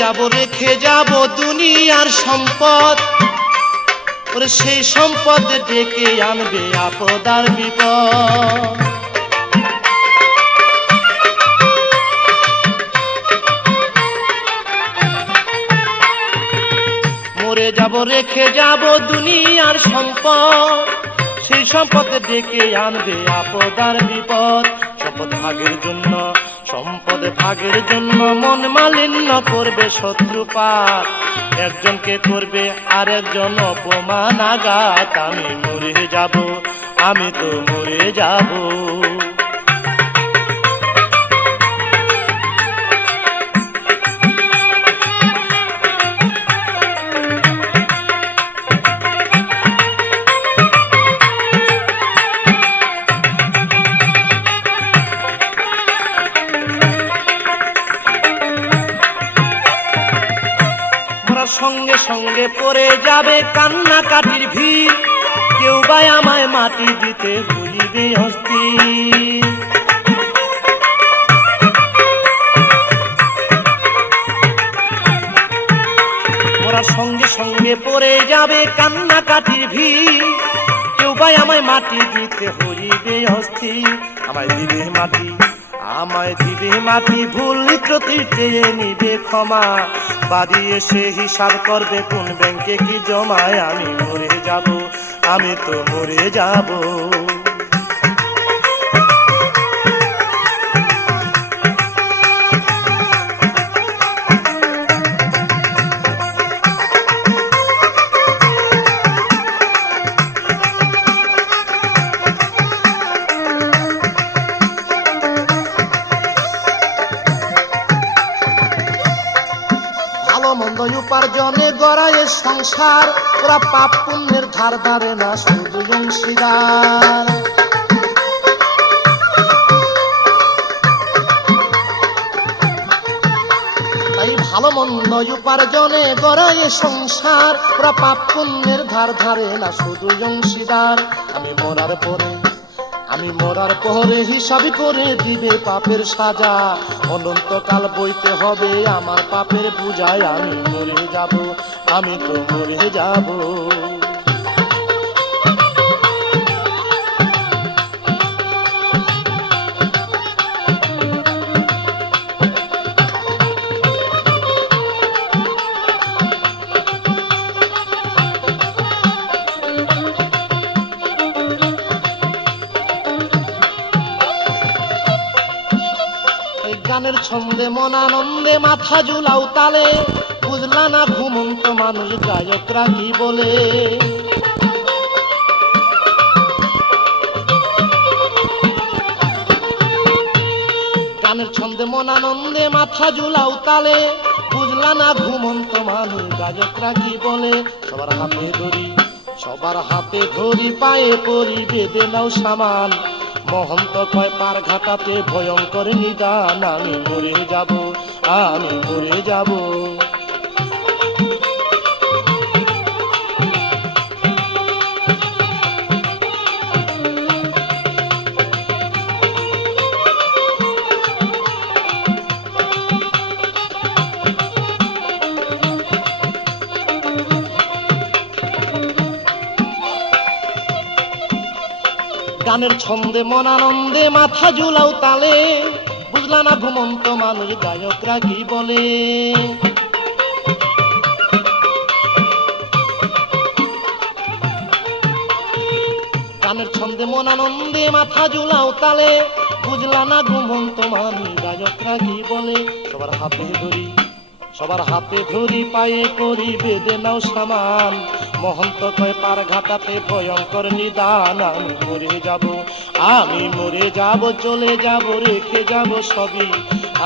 যাব রেখে যাব দুনিয়ার সম্পদ, ওরে সেই সম্পদ ডেকে আনবে আপদ আর বিপদ। মরে যাব রেখে যাব দুনিয়ার সম্পদ, সেই সম্পদ ডেকে আনবে আপদ আর বিপদ। সম্পদ ভাগের জন্য, সম্পদ ভাগের জন্য মন মালিন্য করবে শত্রুপাত, একজনকে করবে আর একজন অপমান আঘাত। আমি মরে যাব, আমি তো মরে যাব। সঙ্গে সঙ্গে পড়ে যাবে কান্নাকাটির ভিড়, কেউ বা আমায় মাটি দিতে হইবে অস্থির। মোরা সঙ্গে সঙ্গে পড়ে যাবে কান্নাকাটির ভিড়, কেউ বা আমায় মাটি দিতে হইবে অস্থির। আমায় দিবে মাটি, আমায় দিবে মাটি, ভুল ত্রুটি চেয়ে নিবে ক্ষমা, বাড়ি এসে হিসাব করবে কোন ব্যাংকে কি জমায়। আমি মরে যাব, আমি তো মরে যাব। মন্দ উপার্জনে গড়ায় সংসার, ওরা পাপ পুণ্যের ধার ধারে না শুধু অংশীদার। তাই ভালো মন্দ উপার্জনে গড়ায় সংসার, ওরা পাপ পুণ্যের ধার ধারে না শুধু অংশীদার। আমি মরার পরে, আমি মরার পরে হিসাব করে দিবে পাপের সাজা, অনন্তকাল বইতে হবে আমার পাপের বোঝায়। আমি মরে যাব, আমি তো মরে যাব। গানের ছন্দে মন আনন্দে মাথা ঝুলাও তালে, বুঝলা না ঘুমন্ত মানুষ গায়করা কি বলে। গানের ছন্দে মন আনন্দে মাথা ঝুলাও তালে, বুঝলা না ঘুমন্ত মানুষ গায়করা কি বলে। সবার হাতে ধরি, সবার হাতে ধরি, পায়ে পরি বেঁধে নাও সামান, মহন্ত কয় পার ঘাটাতে ভয়ঙ্কর নিদান। আমি মরে যাব, আমি মরে যাব। গানের ছন্দে মন আনন্দে মাথা ঝুলাও তালে, বুঝলা না ঘুমন্ত মানুষ গায়করা কি বলে। গানের ছন্দে মন আনন্দে মাথা ঝুলাও তালে, বুঝলা না ঘুমন্ত মানুষ গায়করা কি বলে। সবার হাতে ধরি, সবার হাতে ধরি, পায়ে করি বেঁধে নাও সামান, মহন্ত কয় পার ঘাটাতে ভয়ঙ্কর নিদান। আমি মরে যাব, আমি মরে যাব, চলে যাব রেখে যাব সবই,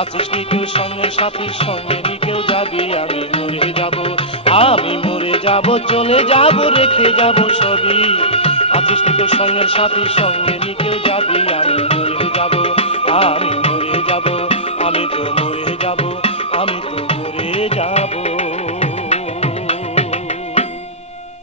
আছিস নি কেউ সঙ্গে সাথীর সঙ্গে নি কেউ যাবি। আমি মরে যাব, আমি মরে যাব, চলে যাব রেখে যাব সবই, আছিস নি কেউ সঙ্গে সাথীর সঙ্গে নি কেউ যাবি। আমি মরে যাব, আমি